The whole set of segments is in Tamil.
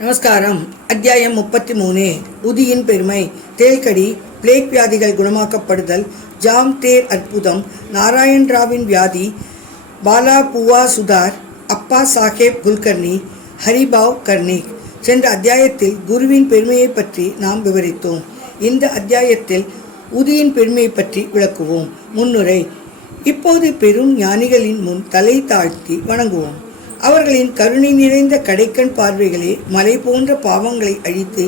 நமஸ்காரம். அத்தியாயம் 33. உதியின் பெருமை. தேல்கடி, பிளேக் வியாதிகள் குணமாக்கப்படுதல், ஜாம் தேர் அற்புதம், நாராயண் ராவின் வியாதி, பாலா புவா சுதார், அப்பா சாஹேப் குல்கர்னி, ஹரிபாவ் கர்னிக். சென்ற அத்தியாயத்தில் குருவின் பெருமையை பற்றி நாம் விவரித்தோம். இந்த அத்தியாயத்தில் உதியின் பெருமையை பற்றி விளக்குவோம். முன்னுரை. இப்போது பெரும் ஞானிகளின் முன் தலை தாழ்த்தி வணங்குவோம். அவர்களின் கருணை நிறைந்த கடைக்கண் பார்வைகளே மலை போன்ற பாவங்களை அழித்து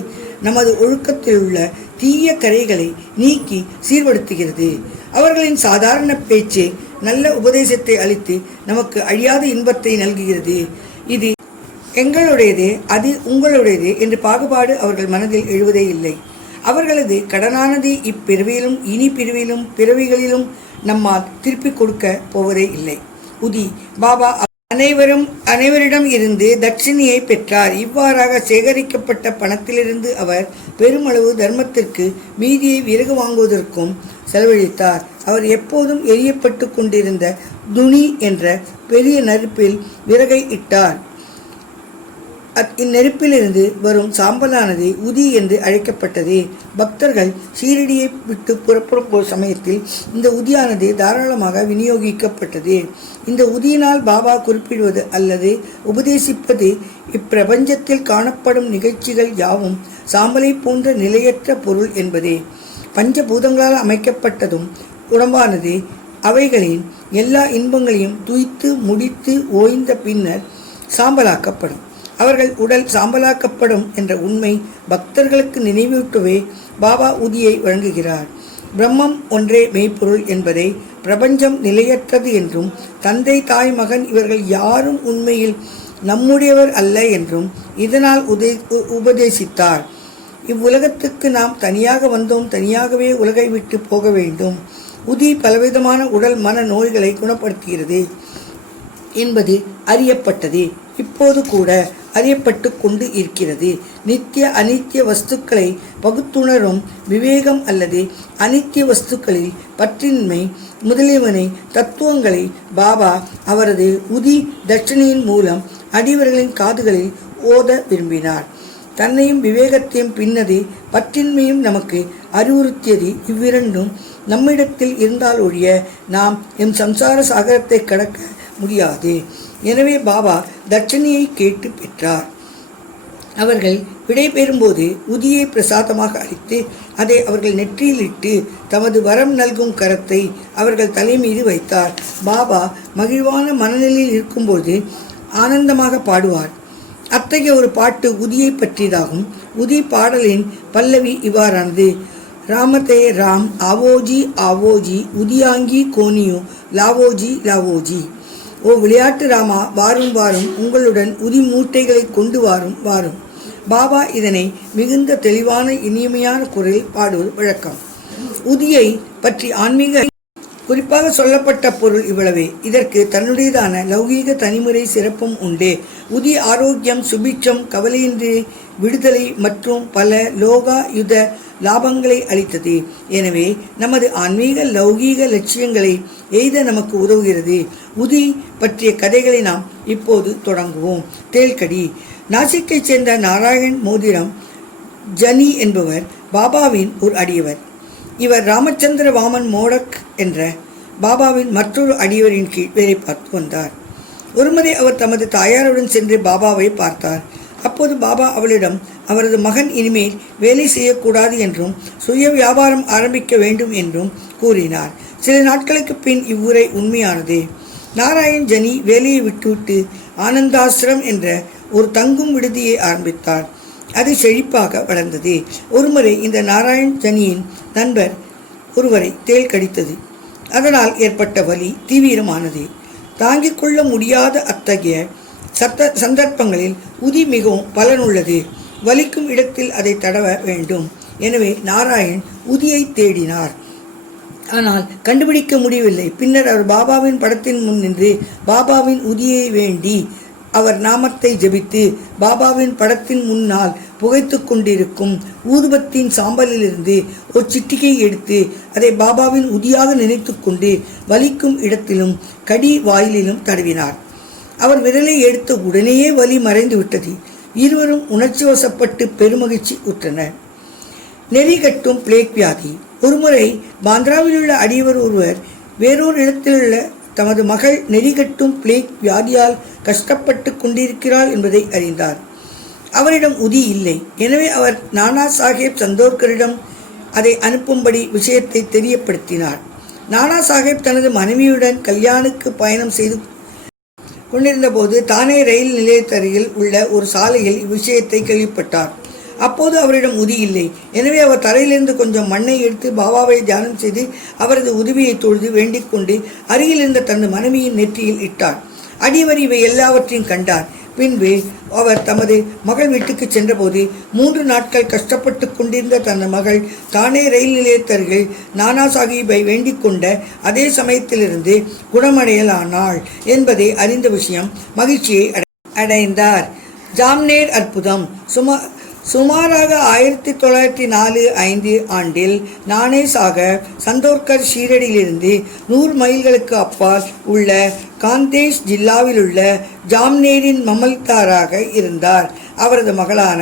நமது ஒழுக்கத்தில் உள்ள தீய கரைகளை நீக்கி சீர்படுத்துகிறது. அவர்களின் சாதாரண பேச்சே நல்ல உபதேசத்தை அளித்து நமக்கு அழியாத இன்பத்தை நல்குகிறது. இது எங்களுடையது, அது உங்களுடையது என்று பாகுபாடு அவர்கள் மனதில் எழுவதே இல்லை. அவர்களது கடனானது இப்பிறவியிலும் இனி பிறவிகளிலும் நம்மால் திருப்பிக் கொடுக்க போவதே இல்லை. உதி. பாபா அனைவரிடம் இருந்து தட்சிணியை பெற்றார். இவ்வாறாக சேகரிக்கப்பட்ட பணத்திலிருந்து அவர் பெருமளவு தர்மத்திற்கு மீதியை விறகு வாங்குவதற்கும் செலவழித்தார். அவர் எப்போதும் எரியப்பட்டு கொண்டிருந்த துணி என்ற பெரிய நெருப்பில் விறகை இட்டார். இந்நெருப்பிலிருந்து வரும் சாம்பலானது உதி என்று அழைக்கப்பட்டது. பக்தர்கள் ஷீரடியை விட்டு புறப்படும் சமயத்தில் இந்த உதியானது தாராளமாக விநியோகிக்கப்பட்டது. இந்த உதியினால் பாபா குறிப்பிடுவது அல்லது உபதேசிப்பது இப்பிரபஞ்சத்தில் காணப்படும் நிகழ்ச்சிகள் யாவும் சாம்பலை போன்ற நிலையற்ற பொருள் என்பதே. பஞ்சபூதங்களால் அமைக்கப்பட்டதும் உடம்பானது அவைகளின் எல்லா இன்பங்களையும் துய்த்து முடித்து ஓய்ந்த பின்னர் சாம்பலாக்கப்படும். அவர்கள் உடல் சாம்பலாக்கப்படும் என்ற உண்மை பக்தர்களுக்கு நினைவூட்டவே பாபா உதியை வழங்குகிறார். பிரம்மம் ஒன்றே மெய்ப்பொருள் என்பதை, பிரபஞ்சம் நிலையற்றது என்றும், தந்தை தாய் மகன் இவர்கள் யாரும் உண்மையில் நம்முடையவர் அல்ல என்றும் இதனால் உபதேசித்தார். இவ்வுலகத்துக்கு நாம் தனியாக வந்தோம், தனியாகவே உலகை விட்டு போக வேண்டும். உதி பலவிதமான உடல் மன நோய்களை குணப்படுத்துகிறது என்பது அறியப்பட்டது. இப்போது கூட அறியப்பட்டு கொண்டு இருக்கிறது. நித்திய அனித்திய வஸ்துக்களை பகுத்துணரும் விவேகம் அல்லது அனித்திய வஸ்துக்களில் பற்றின்மை முதலியவனை தத்துவங்களை பாபா அவரது உதி தட்சணையின் மூலம் அடியவர்களின் காதுகளில் ஓத விரும்பினார். தன்னையும் விவேகத்தையும் பின்னது பற்றின்மையும் நமக்கு அறிவுறுத்தியது. இவ்விரண்டும் நம்மிடத்தில் இருந்தால் ஒழிய நாம் எம் சம்சார சாகரத்தை கடக்க முடியாது. எனவே பாபா தட்சணையை கேட்டு பெற்றார். அவர்கள் விடை பெறும்போது உதியை பிரசாதமாக அளித்து அதை அவர்கள் நெற்றியில் இட்டு தமது வரம் நல்கும் கரத்தை அவர்கள் தலை மீது வைத்தார். பாபா மகிழ்வான மனநிலையில் இருக்கும்போது ஆனந்தமாக பாடுவார். அத்தகைய ஒரு பாட்டு உதியை பற்றியதாகும். உதி பாடலின் பல்லவி இவ்வாறானது. ராமதே ராம் ஆவோஜி ஆவோஜி உதியாங்கி கோனியோ லாவோஜி லாவோஜி. ஓ விளையாட்டு ராமா, வாரும் வாரும், உங்களுடன் உதி மூட்டைகளை கொண்டு வாரும். பாபா இதனை மிகுந்த தெளிவான இனிமையான குரலில் பாடுவது வழக்கம். உதியை பற்றி ஆன்மீக குறிப்பாக சொல்லப்பட்ட பொருள் இவ்வளவே. இதற்கு தன்னுடையதான லௌகீக தனிமுறை சிறப்பும் உண்டு. உதி ஆரோக்கியம், சுபிட்சம், கவலையின்றி விடுதலை மற்றும் பல லோகா யுத லாபங்களை அளித்தது. எனவே நமது ஆன்மீக லௌகீக லட்சியங்களை எய்த நமக்கு உதவுகிறது. உதி பற்றிய கதைகளை நாம் இப்போது தொடங்குவோம். தேல்கடி. நாசிக்கை சேர்ந்த நாராயண் மோதிரம் ஜனி என்பவர் பாபாவின் ஒரு அடியவர். இவர் ராமச்சந்திர வாமன் மோடக் என்ற பாபாவின் மற்றொரு அடியவரின் கீழ் வேலை பார்த்து வந்தார். ஒருமுறை அவர் தமது தாயாருடன் சென்று பாபாவை பார்த்தார். அப்போது பாபா அவளிடம் அவரது மகன் இனிமேல் வேலை செய்யக்கூடாது என்றும் சுய வியாபாரம் ஆரம்பிக்க வேண்டும் என்றும் கூறினார். சில நாட்களுக்கு பின் இவ்வுரை உண்மையானது. நாராயண் ஜனி வேலையை விட்டுவிட்டு ஆனந்தாசிரம் என்ற ஒரு தங்கும் விடுதியை ஆரம்பித்தார். அது செழிப்பாக வளர்ந்தது. ஒருமுறை இந்த நாராயண் ஜனியின் நண்பர் ஒருவரை தேள் கடித்தது. அதனால் ஏற்பட்ட வலி தீவிரமானது. தாங்கிக் கொள்ள முடியாத அத்தகைய சந்தர்ப்பங்களில் உதி மிகவும் பலனுள்ளது. வலிக்கும் இடத்தில் அதை தடவ வேண்டும். எனவே நாராயண் உதியை தேடினார். ஆனால் கண்டுபிடிக்க முடியவில்லை. பின்னர் அவர் பாபாவின் படத்தின் முன் நின்று பாபாவின் உதியை வேண்டி அவர் நாமத்தை ஜபித்து பாபாவின் படத்தின் முன்னால் புகைத்து கொண்டிருக்கும் ஊதுபத்தின் சாம்பலிலிருந்து ஒரு சிட்டிகை எடுத்து அதை பாபாவின் உதியாக நினைத்து கொண்டு வலிக்கும் இடத்திலும் கடி வாயிலிலும் தடவினார். அவர் விரலை எடுத்த உடனேயே வலி மறைந்து விட்டது. இருவரும் உணர்ச்சி வசப்பட்டு பெருமகிழ்ச்சி உற்றனர். நெறிகட்டும் பிளேக் வியாதி. ஒருமுறை பாந்திராவில் உள்ள அடியவர் ஒருவர் வேறொரு இடத்திலுள்ள தமது மகள் நெறிகட்டும் பிளேக் வியாதியால் கஷ்டப்பட்டு கொண்டிருக்கிறாள் என்பதை அறிந்தார். அவரிடம் உதி இல்லை. எனவே அவர் நானா சாஹேப் சந்தோர்கரிடம் அதை அனுப்பும்படி விஷயத்தை தெரியப்படுத்தினார். நானா சாஹேப் தனது மனைவியுடன் கல்யாணுக்கு பயணம் செய்து கொண்டிருந்த போது தானே ரயில் நிலையத்தருகில் உள்ள ஒரு சாலையில் இவ்விஷயத்தை கேள்விப்பட்டார். அப்போது அவரிடம் உதி இல்லை. எனவே அவர் தரையிலிருந்து கொஞ்சம் மண்ணை எடுத்து பாபாவை தியானம் செய்து அவரது உதவியை தொழுது வேண்டிக் கொண்டு அருகில் இருந்த தனது மனைவியின் நெற்றியில் இட்டார். அடியவர் இவை எல்லாவற்றையும் கண்டார். பின்பு அவர் தமது மகள் வீட்டுக்கு சென்றபோது 3 நாட்கள் கஷ்டப்பட்டு கொண்டிருந்த தனது மகள் தானே ரயில் நிலையத்தர்கள் நானா சாஹிப்பை வேண்டிக் கொண்ட அதே சமயத்திலிருந்து குணமடையலானாள் என்பதை அறிந்த விஷயம் மகிழ்ச்சியை அடைந்தார். ஜாம்னேர் அற்புதம். சுமாராக 1904-5 ஆண்டில் நானே சாஹிப் சந்தோர்கர் ஷீரடியிலிருந்து 100 மைல்களுக்கு அப்பால் உள்ள காந்தேஷ் ஜில்லாவில் உள்ள ஜாம்னேரின் மமல்தாராக இருந்தார். அவரது மகளான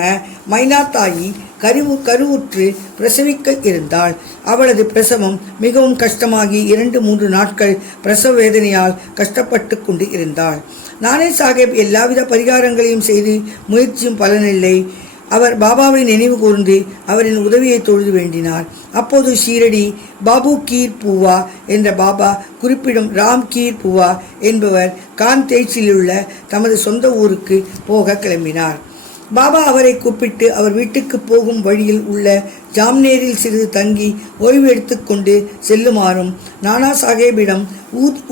மைனாத்தாயி கருவுற்று பிரசவிக்க இருந்தாள். அவளது பிரசவம் மிகவும் கஷ்டமாகி 2-3 நாட்கள் பிரசவ வேதனையால் கஷ்டப்பட்டு கொண்டு இருந்தாள். நானே சாஹிப் எல்லாவித பரிகாரங்களையும் செய்து முயற்சியும் பலனில்லை. அவர் பாபாவை நினைவு கூர்ந்து அவரின் உதவியை தொழுது வேண்டினார். அப்போது ஷீரடி பாபு கீர் பூவா என்ற பாபா குறிப்பிடும் ராம் கீர் பூவா என்பவர் காந்தேஷில் உள்ள தமது சொந்த ஊருக்கு போக கிளம்பினார். பாபா அவரை கூப்பிட்டு அவர் வீட்டுக்கு போகும் வழியில் உள்ள ஜாம்னேரில் சிறிது தங்கி ஓய்வு எடுத்துக்கொண்டு செல்லுமாறும் நானா சாஹேபிடம்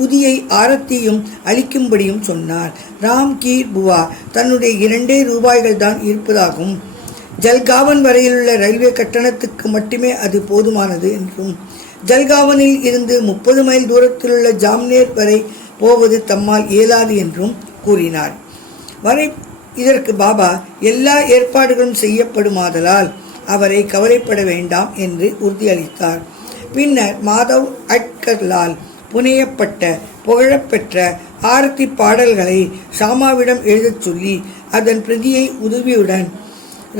உதியை ஆரத்தியும் அளிக்கும்படியும் சொன்னார். ராம் கீர் புவா தன்னுடைய 2 ரூபாய்கள் தான் இருப்பதாகவும் ஜல்காவன் வரையிலுள்ள ரயில்வே கட்டணத்துக்கு மட்டுமே அது போதுமானது என்றும் ஜல்காவனில் இருந்து 30 மைல் தூரத்திலுள்ள ஜாம்னேர் வரை போவது தம்மால் இயலாது என்றும் கூறினார். இதற்கு பாபா எல்லா ஏற்பாடுகளும் செய்யப்படுமாதலால் அவரை கவலைப்பட வேண்டாம் என்று உறுதியளித்தார். பின்னர் மாதவ் அட்கர்லால் புனையப்பட்ட புகழப்பெற்ற ஆரத்தி பாடல்களை ஷாமாவிடம் எழுதச் சொல்லி அதன் பிரதியை உதவியுடன்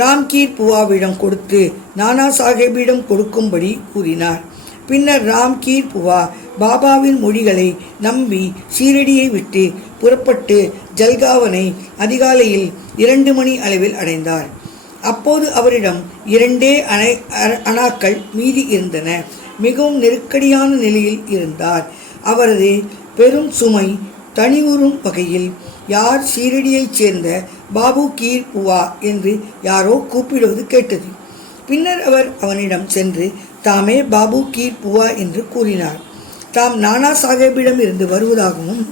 ராம்கீர் புவாவிடம் கொடுத்து நானா சாஹேபிடம் கொடுக்கும்படி கூறினார். பின்னர் ராம்கீர் புவா பாபாவின் மொழிகளை நம்பி ஷீரடியை விட்டு புறப்பட்டு ஜல்காவனை அதிகாலையில் 2 மணி அளவில் அடைந்தார். அப்போது அவரிடம் 2 அணாக்கள் மீதி இருந்தன. மிகவும் நெருக்கடியான நிலையில் இருந்தார். அவரது பெரும் சுமை தனிவுறும் வகையில் யார் ஷீரடியைச் சேர்ந்த பாபு கீர் புவா என்று யாரோ கூப்பிடுவது கேட்டது. பின்னர் அவர் அவனிடம் சென்று தாமே பாபு கீர் புவா என்று கூறினார். தாம் நானா சாஹேபிடம் இருந்து வருவதாகவும்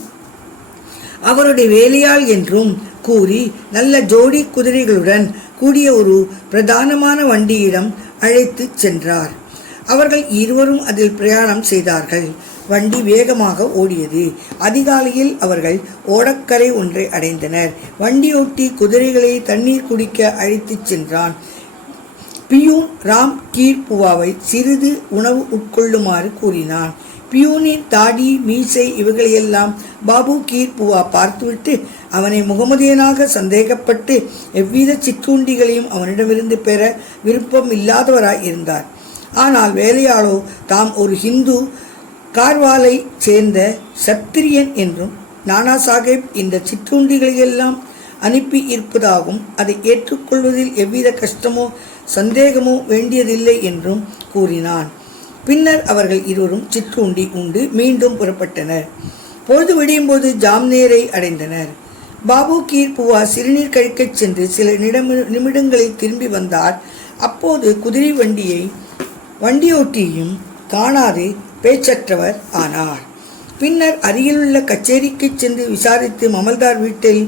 அவருடைய வேலையாள் என்றும் கூறி நல்ல ஜோடி குதிரைகளுடன் கூடிய ஒரு பிரதானமான வண்டியிடம் அழைத்து சென்றார். அவர்கள் இருவரும் அதில் பிரயாணம் செய்தார்கள். வண்டி வேகமாக ஓடியது. அதிகாலையில் அவர்கள் ஓடக்கரை ஒன்றை அடைந்தனர். வண்டியோட்டி குதிரைகளை தண்ணீர் குடிக்க அழைத்துச் சென்றான். பியூன் ராம் கீர் புவாவை சிறிது உணவு உட்கொள்ளுமாறு கூறினான். பியூனின் தாடி மீசை இவைகளையெல்லாம் பாபு கீர் புவா பார்த்துவிட்டு அவனை முகமதியனாக சந்தேகப்பட்டு எவ்வித சிற்றுண்டிகளையும் அவனிடமிருந்து பெற விருப்பம் இல்லாதவராய் இருந்தார். ஆனால் வேலையாளோ தாம் ஒரு ஹிந்து கார்வாலை சேர்ந்த சத்திரியன் என்றும் நானா சாஹேப் இந்த சிற்றுண்டிகளையெல்லாம் அனுப்பி இருப்பதாகவும் அதை ஏற்றுக்கொள்வதில் எவ்வித கஷ்டமோ சந்தேகமோ வேண்டியதில்லை என்றும் கூறினான். பின்னர் அவர்கள் இருவரும் சிற்றுண்டி உண்டு மீண்டும் புறப்பட்டனர். பொழுது விடியும் போது ஜாம்னேரை அடைந்தனர். பாபு கீர் புவா சிறுநீர் கழிக்கச் சென்று சில நிமிடங்களில் திரும்பி வந்தார். அப்போது குதிரை வண்டியோட்டியையும் காணாது பேச்சற்றவர் ஆனார். பின்னர் அருகிலுள்ள கச்சேரிக்கு சென்று விசாரித்து மமல்தார் வீட்டில்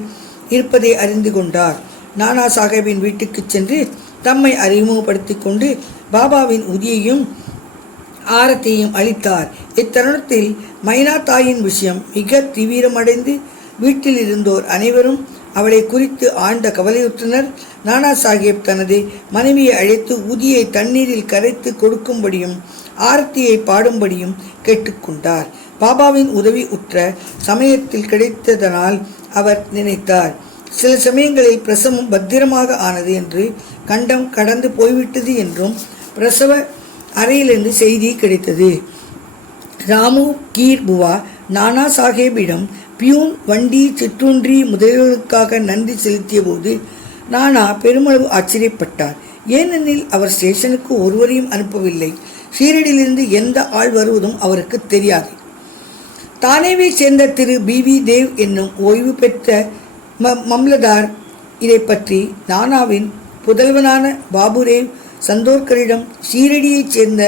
இருப்பதை அறிந்து கொண்டார். நானா சாஹேபின் வீட்டுக்கு சென்று தம்மை அறிமுகப்படுத்தி கொண்டு பாபாவின் உதியையும் ஆரத்தையும் அளித்தார். இத்தருணத்தில் மைனா தாயின் விஷயம் மிக தீவிரமடைந்து வீட்டில் இருந்தோர் அனைவரும் அவளை குறித்து ஆழ்ந்த கவலையுற்றனர். நானா சாஹேப் தனது மனைவியை அழைத்து உதியை தண்ணீரில் கரைத்து கொடுக்கும்படியும் ஆரத்தியை பாடும்படியும் கேட்டுக்கொண்டார். பாபாவின் உதவி உற்ற சமயத்தில் கிடைத்ததனால் அவர் நினைத்தார், சில சமயங்களில் பிரசவம் பத்திரமாக ஆனது என்று கண்டம் கடந்து போய்விட்டது என்றும் பிரசவ அறையிலிருந்து செய்தி கிடைத்தது. ராமு கீர் புவா நானா சாஹேபிடம் பியூன், வண்டி, சிற்றுண்டி முதலியவர்களுக்காக நன்றி செலுத்திய போது நானா பெருமளவு ஆச்சரியப்பட்டார். ஏனெனில் அவர் ஸ்டேஷனுக்கு ஒருவரையும் அனுப்பவில்லை. ஷீரடியிலிருந்து எந்த ஆள் வருவதும் அவருக்கு தெரியாது. தானேவை சேர்ந்த திரு BV தேவ் என்னும் ஓய்வு பெற்ற மம்லதார் இதை பற்றி நானாவின் புதல்வனான பாபுரேவ் சந்தோர்கரிடம் ஷீரடியைச் சேர்ந்த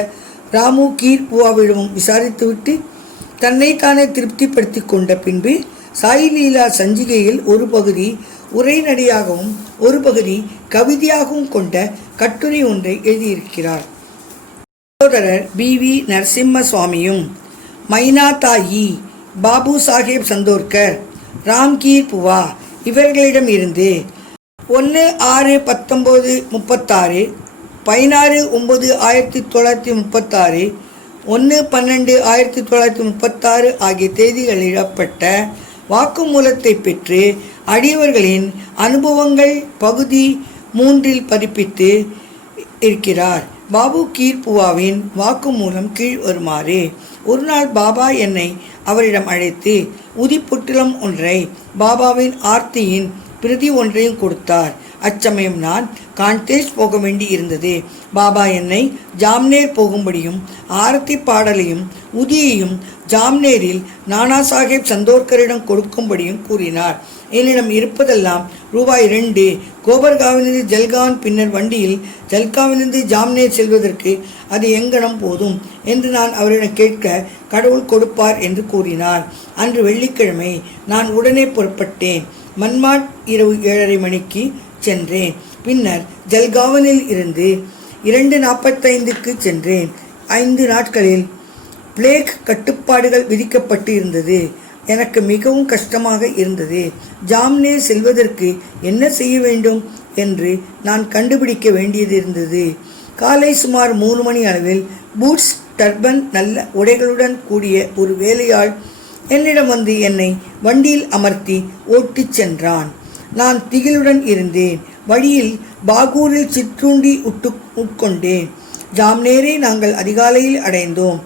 ராமு கீர் புவாவிடமும் விசாரித்துவிட்டு தன்னைத்தானே திருப்திப்படுத்தி கொண்ட பின்பு சாயிலீலா சஞ்சிகையில் ஒரு பகுதி உரைநடையாகவும் ஒரு பகுதி கவிதையாகவும் கொண்ட கட்டுரை ஒன்றை எழுதியிருக்கிறார். சகோதரர் BV நரசிம்ம சுவாமியும் மைனாதாயி, பாபு சாஹேப் சந்தோர்கர், ராம்கீர் புவா இவர்களிடம் இருந்து 1/6/1936, 16/9/1936, 1/12/1936 ஆகிய தேதிகளில் இடப்பட்ட வாக்குமூலத்தை பெற்று அடியவர்களின் அனுபவங்கள் பகுதி 3 பதிப்பித்து இருக்கிறார். பாபு கீர் புவாவின் வாக்குமூலம் கீழ் வருமாறு. ஒரு நாள் பாபா என்னை அவரிடம் அழைத்து உதிப்புட்டிலம் ஒன்றை, பாபாவின் ஆர்த்தியின் பிரதி ஒன்றையும் கொடுத்தார். அச்சமயம் நான் காண்டேஜ் போக வேண்டி இருந்தது. பாபா என்னை ஜாம்னேர் போகும்படியும் ஆரத்தி பாடலையும் உதியையும் ஜாம்னேரில் நானா சாஹேப் சந்தோர்கரிடம் கொடுக்கும்படியும் கூறினார். என்னிடம் இருப்பதெல்லாம் ரூபாய் 2. கோபர்காவிலிருந்து ஜல்கான், பின்னர் வண்டியில் ஜல்காவிலிருந்து ஜாம்னேர் செல்வதற்கு அது எங்கனம் போதும் என்று நான் அவரிடம் கேட்க கடவுள் கொடுப்பார் என்று கூறினார். அன்று வெள்ளிக்கிழமை நான் உடனே புறப்பட்டேன். மன்மாட் இரவு 7:30 மணிக்கு சென்றேன். பின்னர் ஜல்காவனில் இருந்து 2:45க்கு சென்றேன். 5 நாட்களில் பிளேக் கட்டுப்பாடுகள் விதிக்கப்பட்டு இருந்தது. எனக்கு மிகவும் கஷ்டமாக இருந்தது. ஜாம்னேர் செல்வதற்கு என்ன செய்ய வேண்டும் என்று நான் கண்டுபிடிக்க வேண்டியது இருந்தது. காலை சுமார் 3 மணி அளவில் பூட்ஸ், டர்பன், நல்ல உடைகளுடன் கூடிய ஒரு வேலையாள் என்னிடம் வந்து என்னை வண்டியில் அமர்த்தி ஓட்டிச் சென்றான். நான் திகிலுடன் இருந்தேன். வழியில் பாகூரில் சிற்றுண்டி உட்கொண்டேன். ஜாம்னேரை நாங்கள் அதிகாலையில் அடைந்தோம்.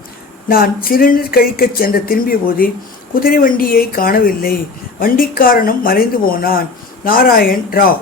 நான் சிறுநீர் கழிக்கச் சென்று திரும்பிய போது குதிரை வண்டியை காணவில்லை. வண்டிக்காரனும் மறைந்து போனான். நாராயண் ராவ்.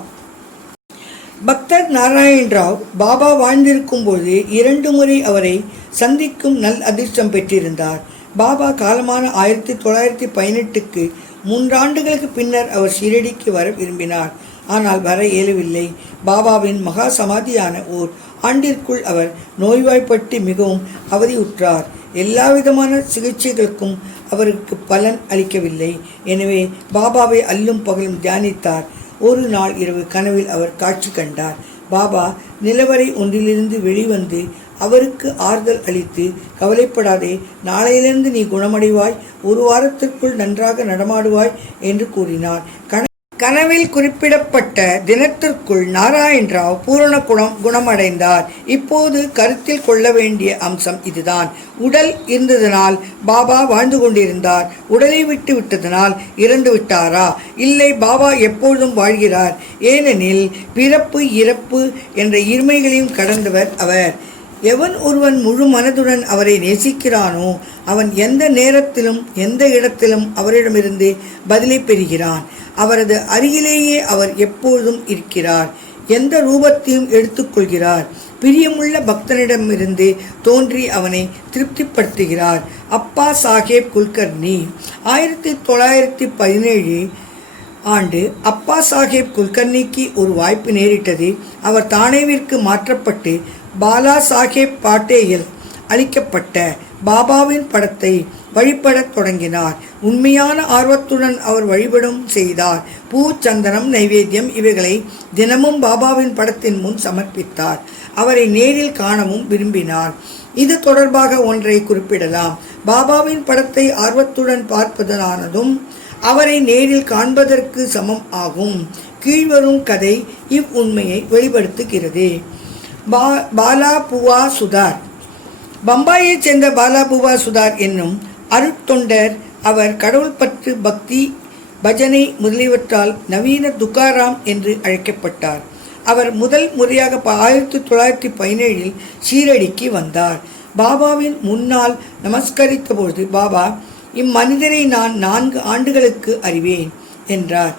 பக்தர் நாராயண் ராவ் பாபா வாழ்ந்திருக்கும் போது 2 முறை அவரை சந்திக்கும் நல் அதிர்ஷ்டம் பெற்றிருந்தார். பாபா காலமான 1918க்கு 3 ஆண்டுகளுக்கு பின்னர் அவர் ஷீரடிக்கு வர விரும்பினார். ஆனால் வர இயலவில்லை. பாபாவின் மகா சமாதியான ஓர் ஆண்டிற்குள் அவர் நோய்வாய்ப்பட்டு மிகவும் அவதியுற்றார். எல்லாவிதமான சிகிச்சைகளுக்கும் அவருக்கு பலன் அளிக்கவில்லை. எனவே பாபாவை அல்லும் பகலும் தியானித்தார். ஒரு நாள் இரவு கனவில் அவர் காட்சி கண்டார். பாபா நிலவரை ஒன்றிலிருந்து வெளிவந்து அவருக்கு ஆறுதல் அளித்து, கவலைப்படாதே, நாளையிலிருந்து நீ குணமடைவாய், 1 வாரத்திற்குள் நன்றாக நடமாடுவாய் என்று கூறினார். கனவில் குறிப்பிடப்பட்ட தினத்திற்குள் நாராயண் ராவ் பூரண குணமடைந்தார். இப்போது கருத்தில் கொள்ள வேண்டிய அம்சம் இதுதான். உடல் இருந்ததனால் பாபா வாழ்ந்து கொண்டிருந்தார். உடலை விட்டு விட்டதனால் இறந்து விட்டாரா? இல்லை, பாபா எப்பொழுதும் வாழ்கிறார். ஏனெனில் பிறப்பு இறப்பு என்ற இருமைகளையும் கடந்தவர் அவர். எவன் ஒருவன் முழு மனதுடன் அவரை நேசிக்கிறானோ அவன் எந்த நேரத்திலும் எந்த இடத்திலும் அவரிடமிருந்து பதிலை பெறுகிறான். அவரது அருகிலேயே அவர் எப்பொழுதும் இருக்கிறார். எந்த ரூபத்தையும் எடுத்துக்கொள்கிறார். பிரியமுள்ள பக்தனிடமிருந்து தோன்றி அவனை திருப்திப்படுத்துகிறார். அப்பா சாஹேப் குல்கர்னி. 1917 ஆண்டு அப்பா சாஹேப் குல்கர்னிக்கு ஒரு வாய்ப்பு நேரிட்டது. அவர் தானேவிற்கு மாற்றப்பட்டு பாலா சாஹேப் பாட்டேயில் அளிக்கப்பட்ட பாபாவின் படத்தை வழிபடத் தொடங்கினார். உண்மையான ஆர்வத்துடன் அவர் வழிபடும் செய்தார். பூ, சந்தனம், நைவேத்தியம் இவைகளை தினமும் பாபாவின் படத்தின் முன் சமர்ப்பித்தார். அவரை நேரில் காணவும் விரும்பினார். இது தொடர்பாக ஒன்றை குறிப்பிடலாம். பாபாவின் படத்தை ஆர்வத்துடன் பார்ப்பதானதும் அவரை நேரில் காண்பதற்கு சமம் ஆகும். கீழ்வரும் கதை இவ்வுண்மையை வெளிப்படுத்துகிறது. பாலா புவா சுதார். பம்பாயைச் சேர்ந்த பாலா புவா சுதார் என்னும் அருட்தொண்டர். அவர் கடவுள் பற்று, பக்தி, பஜனை முதலியவற்றால் நவீன துக்காராம் என்று அழைக்கப்பட்டார். அவர் முதல் முறையாக 1917 ஷீரடிக்கு வந்தார். பாபாவின் முன்னால் நமஸ்கரித்தபோது பாபா, இம்மனிதரை நான் 4 ஆண்டுகளுக்கு அறிவேன் என்றார்.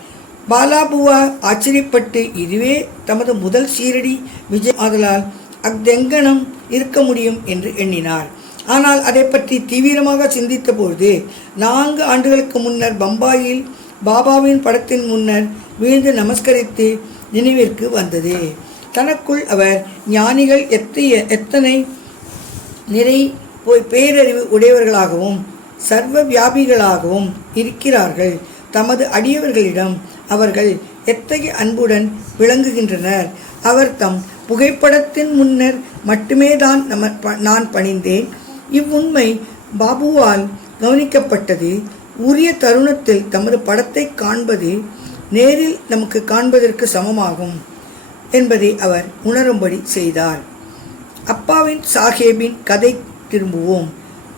பாலாபுவா ஆச்சரியப்பட்டு, இதுவே தமது முதல் ஷீரடி விஜய் ஆதலால் அக்தெங்கனம் இருக்க முடியும் என்று எண்ணினார். ஆனால் அதை பற்றி தீவிரமாக சிந்தித்தபோது 4 ஆண்டுகளுக்கு முன்னர் பம்பாயில் பாபாவின் படத்தின் முன்னர் வீழ்ந்து நமஸ்கரித்து நினைவிற்கு வந்தது. தனக்குள் அவர் ஞானிகள் எத்தனை நிறை பேரறிவு உடையவர்களாகவும் சர்வ வியாபிகளாகவும் இருக்கிறார்கள். தமது அடியவர்களிடம் அவர்கள் எத்தகைய அன்புடன் விளங்குகின்றனர். அவர் தம் புகைப்படத்தின் முன்னர் மட்டுமே தான் நான் பணிந்தேன். இவ்வுண்மை பாபுவால் கவனிக்கப்பட்டது. உரிய தருணத்தில் தமது படத்தை காண்பது நேரில் நமக்கு காண்பதற்கு சமமாகும் என்பதை அவர் உணரும்படி செய்தார். அப்பாவின் சாஹேபின் கதை திரும்புவோம்.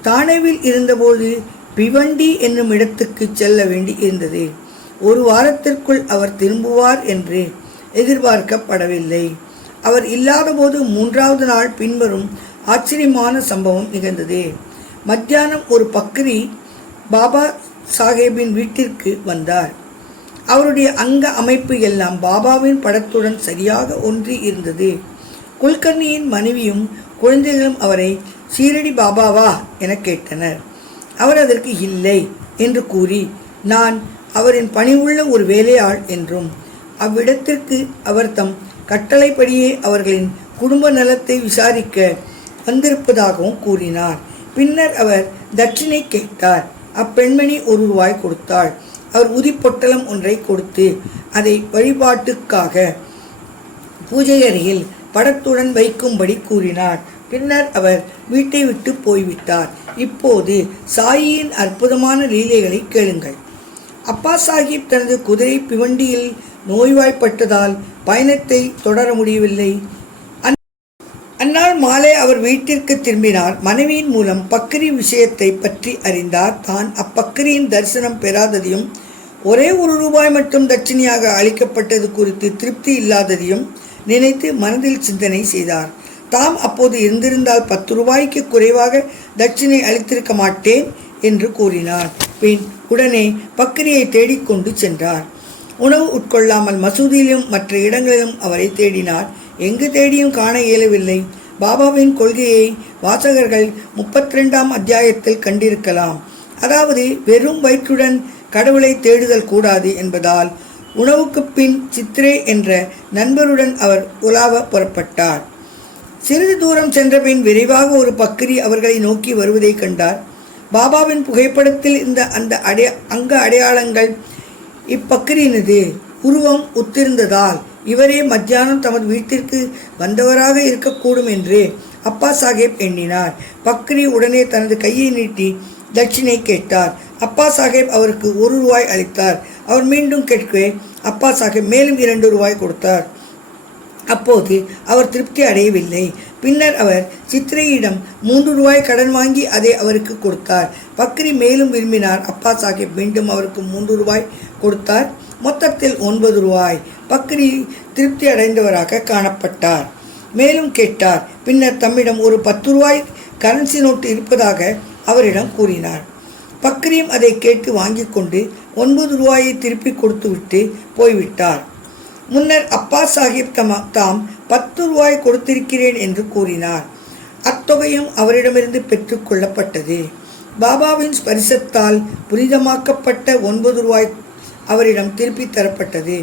தானேவில் இருந்தபோது பிவண்டி என்னும் இடத்துக்கு செல்ல வேண்டி இருந்தது. 1 வாரத்திற்குள் அவர் திரும்புவார் என்று எதிர்பார்க்கப்படவில்லை. அவர் இல்லாத போது 3வது நாள் பின்வரும் ஆச்சரியமான சம்பவம் நிகழ்ந்தது. மத்தியானம் ஒரு பக்ரி பாபா சாஹேபின் வீட்டிற்கு வந்தார். அவருடைய அங்க அமைப்பு எல்லாம் பாபாவின் படத்துடன் சரியாக ஒன்றி இருந்தது. குல்கர்ணியின் மனைவியும் குழந்தைகளும் அவரை, ஷீரடி பாபாவா என கேட்டனர். அவர் அதற்கு இல்லை என்று கூறி, நான் அவரின் பணிவுள்ள ஒரு வேலையாள் என்றும் அவ்விடத்திற்கு அவர் தம் கட்டளைப்படியே அவர்களின் குடும்ப நலத்தை விசாரிக்க வந்திருப்பதாகவும் கூறினார். பின்னர் அவர் தட்சிணை கேட்டார். அப்பெண்மணி 1 ரூபாய் கொடுத்தாள். அவர் உதிப்பொட்டலம் ஒன்றை கொடுத்து அதை வழிபாட்டுக்காக பூஜை அறையில் படத்துடன் வைக்கும்படி கூறினார். பின்னர் அவர் வீட்டை விட்டு போய்விட்டார். இப்போது சாயியின் அற்புதமான லீலைகளை கேளுங்கள். அப்பா சாஹிப் தனது குதிரை பிவண்டியில் நோய்வாய்ப்பட்டதால் பயணத்தை தொடர முடியவில்லை. அந்நாள் மாலை அவர் வீட்டிற்கு திரும்பினார். மனைவியின் மூலம் பக்ரி விஷயத்தை பற்றி அறிந்தார். தான் அப்பக்ரியின் தரிசனம் பெறாததையும் ஒரே 1 ரூபாய் மட்டும் தட்சிணையாக அளிக்கப்பட்டது குறித்து திருப்தி இல்லாததையும் நினைத்து மனதில் சிந்தனை செய்தார். தாம் அப்போது இருந்திருந்தால் 10 ரூபாய்க்கு குறைவாக தட்சிணை அளித்திருக்க மாட்டேன் என்று கூறினார். பின் உடனே பக்ரியை தேடிக்கொண்டு சென்றார். உணவு உட்கொள்ளாமல் மசூதியிலும் மற்ற இடங்களிலும் அவரை தேடினார். எங்கு தேடியும் காண இயலவில்லை. பாபாவின் கொள்கையை வாசகர்கள் 32ஆம் அத்தியாயத்தில் கண்டிருக்கலாம். அதாவது வெறும் வயிற்றுடன் கடவுளை தேடுதல் கூடாது என்பதால் உணவுக்கு பின் சித்ரே என்ற நண்பருடன் அவர் உலாவ புறப்பட்டார். சிறிது தூரம் சென்ற பின் விரைவாக ஒரு பக்ரி அவர்களை நோக்கி வருவதை கண்டார். பாபாவின் புகைப்படத்தில் இருந்த அந்த அங்க அடையாளங்கள் இப்பக்ரியினது உருவம் ஒத்திருந்ததால் இவரே மத்தியானம் தமது வீட்டிற்கு வந்தவராக இருக்கக்கூடும் என்று அப்பா சாஹேப் எண்ணினார். பக்ரி உடனே தனது கையை நீட்டி தட்சிணை கேட்டார். அப்பா சாஹேப் அவருக்கு 1 ரூபாய் அளித்தார். அவர் மீண்டும் கேட்கவே அப்பா சாஹேப் மேலும் 2 ரூபாய் கொடுத்தார். அப்போது அவர் திருப்தி அடையவில்லை. பின்னர் அவர் சித்ரேயிடம் 3 ரூபாய் கடன் வாங்கி அதை அவருக்கு கொடுத்தார். பக்ரி மேலும் விரும்பினார். அப்பா சாஹேப் மீண்டும் அவருக்கு 3 ரூபாய் கொடுத்தார். மொத்தத்தில் 9 ரூபாய். பக்ரி திருப்தி அடைந்தவராக காணப்பட்டார். மேலும் கேட்டார். பின்னர் தம்மிடம் ஒரு 10 ரூபாய் கரன்சி நோட்டு இருப்பதாக அவரிடம் கூறினார். பக்ரியும் அதை கேட்டு வாங்கி கொண்டு 9 ரூபாயை திருப்பி கொடுத்துவிட்டு போய்விட்டார். முன்னர் அப்பா சாஹிப் தாம் 10 ரூபாய் கொடுத்திருக்கிறேன் என்று கூறினார். அத்தொகையும் அவரிடமிருந்து பெற்றுக்கொள்ளப்பட்டது. பாபாவின் ஸ்பரிசத்தால் புனிதமாக்கப்பட்ட 9 ரூபாய் அவரிடம் திருப்பி தரப்பட்டது.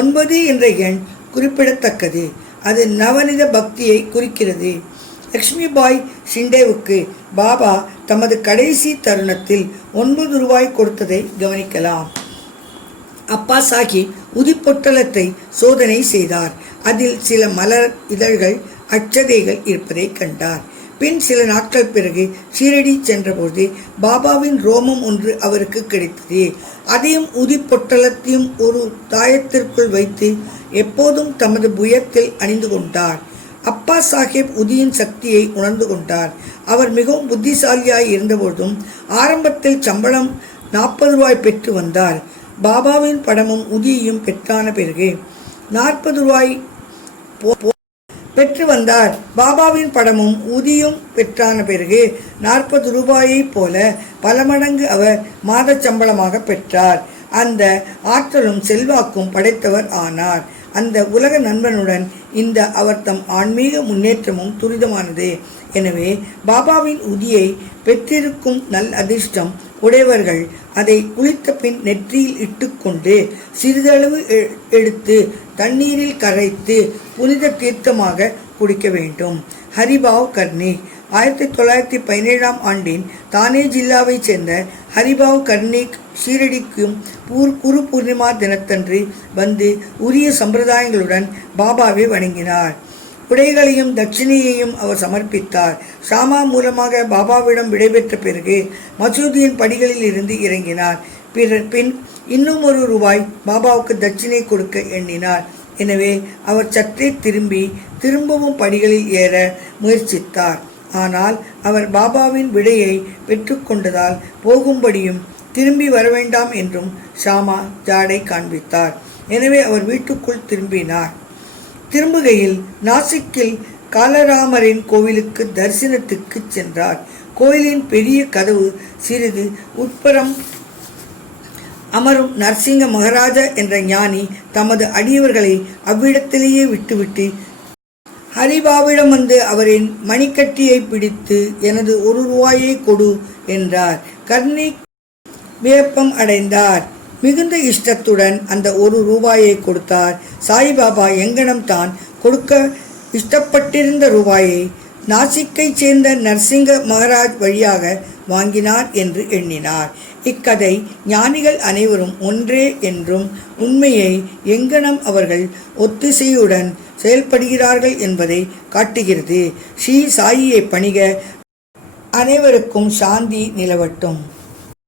9 என்ற எண் குறிப்பிடத்தக்கது. அது நவநித பக்தியை குறிக்கிறது. லக்ஷ்மிபாய் ஷிண்டேவுக்கு பாபா தமது கடைசி தருணத்தில் 9 ரூபாய் கொடுத்ததை கவனிக்கலாம். அப்பா சாஹிப் உதிப்பொட்டலத்தை சோதனை செய்தார். அதில் சில மலர் இதழ்கள் அச்சதைகள் இருப்பதை கண்டார். பின் சில நாட்கள் பிறகு ஷீரடி சென்றபோது பாபாவின் ரோமம் ஒன்று அவருக்கு கிடைத்தது. அதையும் உதிப்பொட்டலத்தையும் ஒரு தாயத்திற்குள் வைத்து எப்போதும் தமது புயத்தில் அணிந்து கொண்டார். அப்பா சாஹிப் உதியின் சக்தியை உணர்ந்து கொண்டார். அவர் மிகவும் புத்திசாலியாய் இருந்தபோதும் ஆரம்பத்தில் சம்பளம் 40 ரூபாய் பெற்று வந்தார். பாபாவின் படமும் உதியையும் பெற்றான பிறகு 40 ரூபாய் பெற்று வந்தார். பாபாவின் படமும் ஊதியும் பெற்றான பிறகு 40 ரூபாயை போல பல மடங்கு அவர் மாத சம்பளமாக பெற்றார். அந்த ஆற்றலும் செல்வாக்கும் படைத்தவர் ஆனார். அந்த உலக நண்பனுடன் இந்த அவர் தம் ஆன்மீக முன்னேற்றமும் துரிதமானது. எனவே பாபாவின் உதியை பெற்றிருக்கும் நல் அதிர்ஷ்டம் உடையவர்கள் அதை குளித்த பின் நெற்றியில் இட்டுக்கொண்டு சிறிதளவு எடுத்து தண்ணீரில் கரைத்து புனித தீர்த்தமாக குடிக்க வேண்டும். ஹரிபாவ் கர்னிக் 1917ஆம் ஆண்டின் தானே ஜில்லாவைச் சேர்ந்த ஹரிபாவ் கர்னிக் ஷீரடிக்கும் குரு பூர்ணிமா தினத்தன்று வந்து உரிய சம்பிரதாயங்களுடன் பாபாவை வணங்கினார். உடைகளையும் தட்சிணையையும் அவர் சமர்ப்பித்தார். ஷாமா மூலமாக பாபாவிடம் விடைபெற்ற பிறகு மசூதியின் படிகளில் இருந்து இறங்கினார். பின் இன்னும் ₹1 பாபாவுக்கு தட்சிணை கொடுக்க எண்ணினார். எனவே அவர் சற்றே திரும்பவும் படிகளில் ஏற முயற்சித்தார். ஆனால் அவர் பாபாவின் விடையை பெற்றுக்கொண்டதால் போகும்படியும் திரும்பி வரவேண்டாம் என்றும் ஷாமா ஜாடை காண்பித்தார். எனவே அவர் வீட்டுக்குள் திரும்பினார். திரும்புகையில் நாசிக்கில் காலராமரின் கோவிலுக்கு தரிசனத்துக்கு சென்றார். கோயிலின் பெரிய கதவு சிறிது உட்புறம் அமரும் நரசிங்க மகாராஜா என்ற ஞானி தமது அடியவர்களை அவ்விடத்திலேயே விட்டுவிட்டு ஹரிபாவிடம் வந்து அவரின் மணிக்கட்டியை பிடித்து எனது ₹1 கொடு என்றார். கர்னிக் வியப்பம் அடைந்தார். மிகுந்த இஷ்டத்துடன் அந்த ₹1 கொடுத்தார். சாய்பாபா எங்கனம் தான் கொடுக்க இஷ்டப்பட்டிருந்த ரூபாயை நாசிக்கை சேர்ந்த நரசிங்க மகாராஜ் வழியாக வாங்கினார் என்று எண்ணினார். இக்கதை ஞானிகள் அனைவரும் ஒன்றே என்றும் உண்மையை எங்கனம் அவர்கள் ஒத்திசையுடன் செயல்படுகிறார்கள் என்பதை காட்டுகிறது. ஸ்ரீ சாயியை பணிக. அனைவருக்கும் சாந்தி நிலவட்டும்.